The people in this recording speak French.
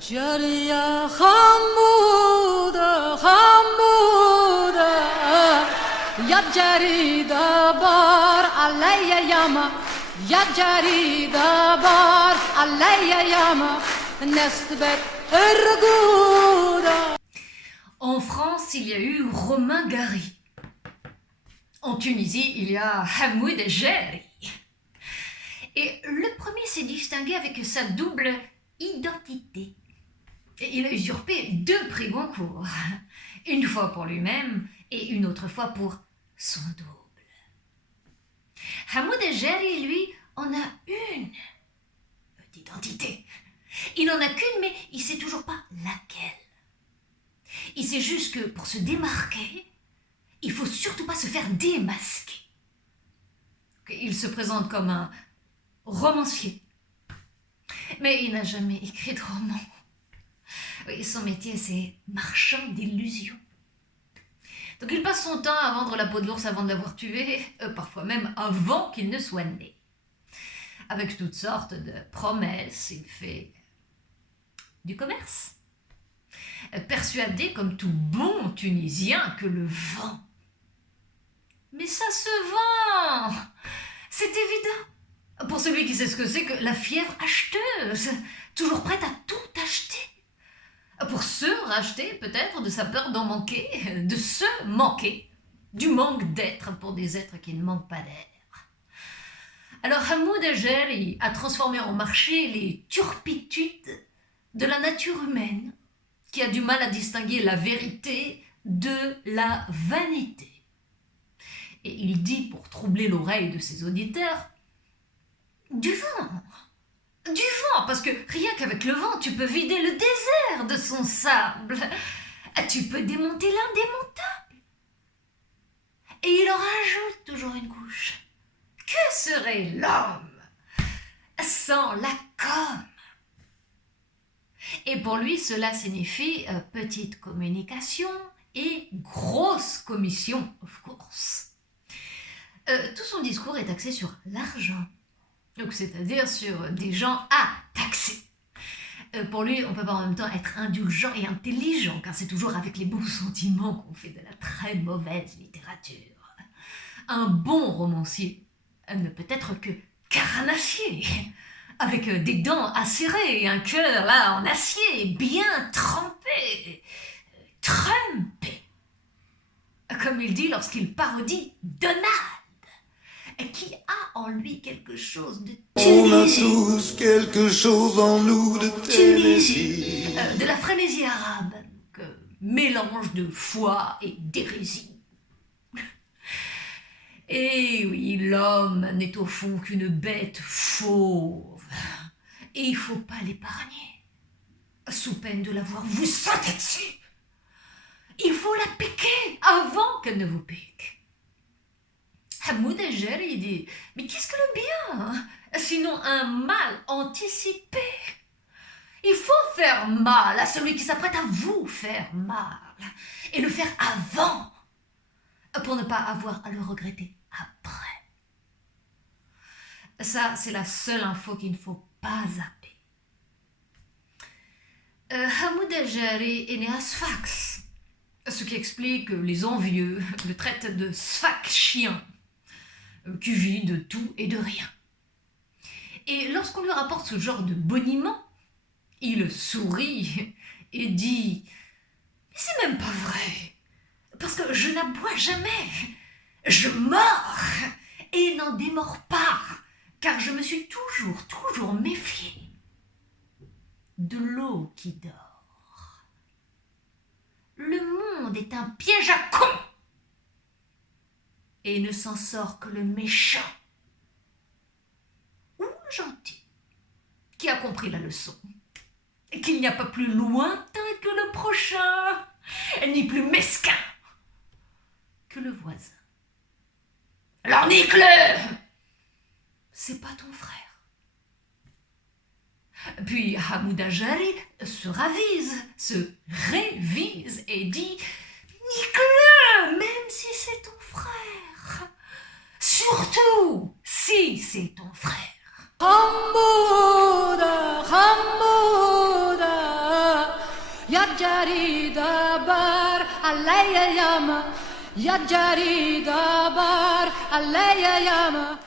Jaria Hamuda Hamuda Yajari dabar alayya yama Yajari dabar alayya yama Nestbet erguda. En France, il y a eu Romain Gary. En Tunisie, il y a Hamoud Jari. Et le premier s'est distingué avec sa double identité. Et il a usurpé 2 prix Goncourt, une fois pour lui-même et une autre fois pour son double. Hamoud Jari, lui, en a une d'identité. Il n'en a qu'une, mais il ne sait toujours pas laquelle. Il sait juste que pour se démarquer, il ne faut surtout pas se faire démasquer. Il se présente comme un romancier, mais il n'a jamais écrit de roman. Oui, son métier, c'est marchand d'illusions. Donc il passe son temps à vendre la peau de l'ours avant de l'avoir tué, parfois même avant qu'il ne soit né. Avec toutes sortes de promesses, il fait du commerce. Persuadé, comme tout bon Tunisien, que le vent. Mais ça se vend! C'est évident! Pour celui qui sait ce que c'est que la fièvre acheteuse, toujours prête à tout acheter. Pour se racheter, peut-être, de sa peur d'en manquer, de se manquer, du manque d'être pour des êtres qui ne manquent pas d'air. Alors Hamoud Jari a transformé en marché les turpitudes de la nature humaine, qui a du mal à distinguer la vérité de la vanité. Et il dit, pour troubler l'oreille de ses auditeurs, du vent, parce que rien qu'avec le vent, tu peux vider le désert de son sable, tu peux démonter l'indémontable. Et il en rajoute toujours une couche. Que serait l'homme sans la com? Et pour lui, cela signifie petite communication et grosse commission, of course. Tout son discours est axé sur l'argent, donc c'est-à-dire sur des gens à taxer. Pour lui, on ne peut pas en même temps être indulgent et intelligent, car c'est toujours avec les bons sentiments qu'on fait de la très mauvaise littérature. Un bon romancier ne peut être que carnassier, avec des dents acérées et un cœur là en acier, bien trempé, trempé. Comme il dit lorsqu'il parodie Donald, qui a en lui quelque chose de On a tous quelque chose en nous de Tunisie, de la frénésie arabe, mélange de foi et d'hérésie. Et oui, l'homme n'est au fond qu'une bête fauve, et il ne faut pas l'épargner, sous peine de la voir vous sauter dessus. Il faut la piquer avant qu'elle ne vous pique. Hamoud Jari dit, mais qu'est-ce que le bien, sinon un mal anticipé? Il faut faire mal à celui qui s'apprête à vous faire mal, et le faire avant, pour ne pas avoir à le regretter après. Ça, c'est la seule info qu'il ne faut pas zapper. Hamoud Jari est né à Sfax, ce qui explique que les envieux le traitent de Sfax-chien, qui vit de tout et de rien. Et lorsqu'on lui rapporte ce genre de boniment, il sourit et dit « Mais c'est même pas vrai, parce que je n'aboie jamais, je mords et n'en démords pas, car je me suis toujours méfié de l'eau qui dort. Le monde est un piège à cons, et ne s'en sort que le méchant ou le gentil qui a compris la leçon, et qu'il n'y a pas plus lointain que le prochain, ni plus mesquin que le voisin. Alors nique-le, c'est pas ton frère. Puis Hamoud Jari se révise et dit « Nique-le, même si c'est ton frère. Surtout si c'est ton frère. » Hamuda, Hamuda, ya jari dabar alayya yama ya jari dabar alayya yama